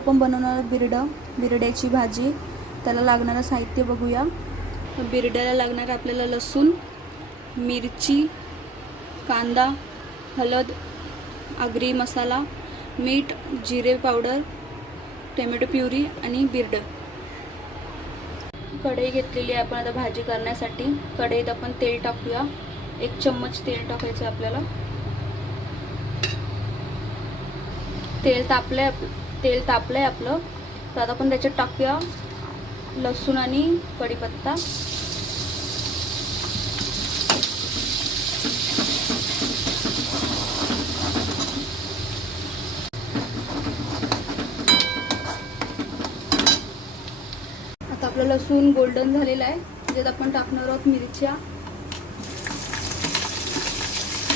आपण बनवणार बिरडं बिरड्याची भाजी. त्याला लागणारं साहित्य बघूया. बिरड्याला लागणार आपल्याला लसूण मिरची कांदा हळद आगरी मसाला मीठ जिरे पावडर टोमॅटो प्युरी आणि बिरडं. कढई घेतलेली आहे आपण आता भाजी करण्यासाठी. कढईत आपण तेल टाकूया. एक चम्मच तेल टाकायचं आपल्याला. तेल तापलं आप तेल तापलं आहे आपलं. तर आता आपण त्याच्यात टाकूया लसूण आणि कढीपत्ता. आता आपलं लसूण गोल्डन झालेलं आहे. त्याच्यात आपण टाकणार आहोत मिरच्या.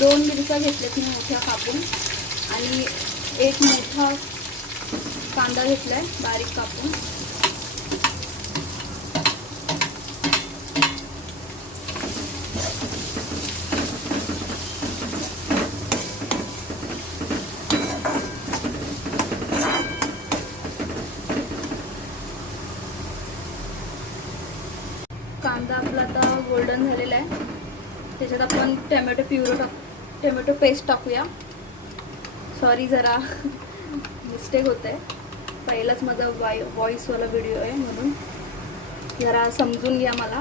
दोन मिरच्या घेतल्यात मी मोठ्या कापून. आणि एक मोठा कांदा घेतलाय बारीक कापून. कांदा आपला आता गोल्डन झालेला आहे. त्याच्यात आपण टोमॅटो प्युरो टाक टोमॅटो पेस्ट टाकूया. सॉरी जरा. मिस्टेक होते आहे पहिलाच माझा वाय व्हॉईसवाला व्हिडिओ आहे म्हणून. जरा समजून घ्या मला.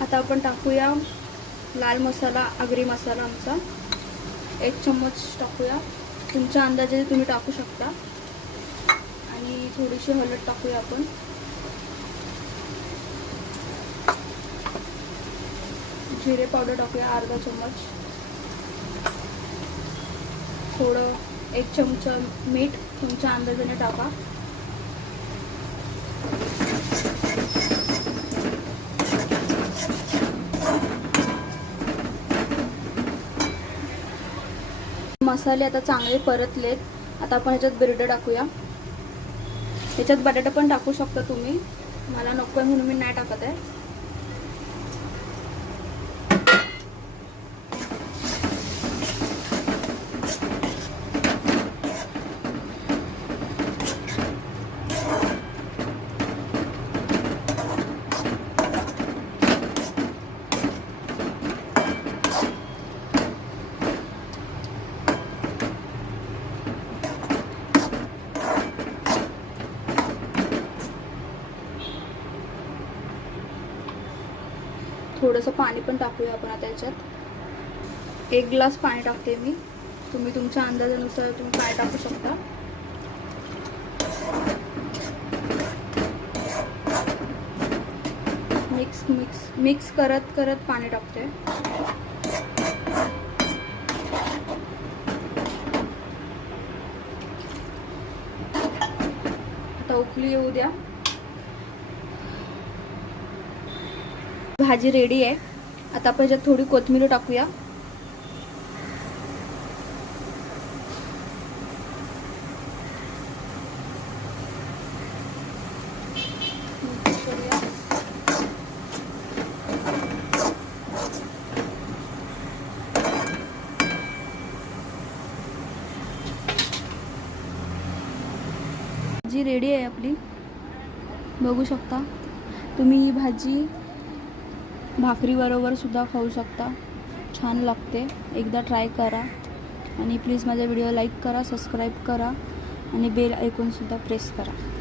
आता आपण टाकूया लाल मसाला आगरी मसाला आमचा. एक चम्मच टाकूया. तुमच्या अंदाजाने तुम्ही टाकू शकता. आणि थोडीशी हळद टाकूया आपण. जिरे पावडर टाकूया अर्धा चम्मच. थोडं एक चमचा मीठ तुमच्या अंदाजाने टाका. मसाले आता चांगले परतलेत. आता आपण ह्याच्यात बिरडं टाकूया. ह्याच्यात बटाटा पण टाकू शकता तुम्ही. मला नको आहे म्हणून मी नाही टाकत आहे. थोडंसं पाणी पण टाकूया आपण आता याच्यात. एक ग्लास पाणी टाकते मी. तुम्ही तुमच्या अंदाजानुसार तुम्ही काय टाकू शकता. मिक्स मिक्स मिक्स करत करत पाणी टाकते. आता उकली येऊ द्या. भाजी रेडी आहे. आता आपण ह्याच्यात थोडी कोथिंबीर टाकूया. जी भाजी रेडी आहे आपली. बघू शकता. तुम्ही ही भाजी भाकरीबरोबर सुद्धा खाऊ शकता. छान लागते. एकदा ट्राय करा. आणि प्लीज माझा व्हिडिओ लाईक करा सबस्क्राईब करा. आणि बेल ऐकूनसुद्धा प्रेस करा.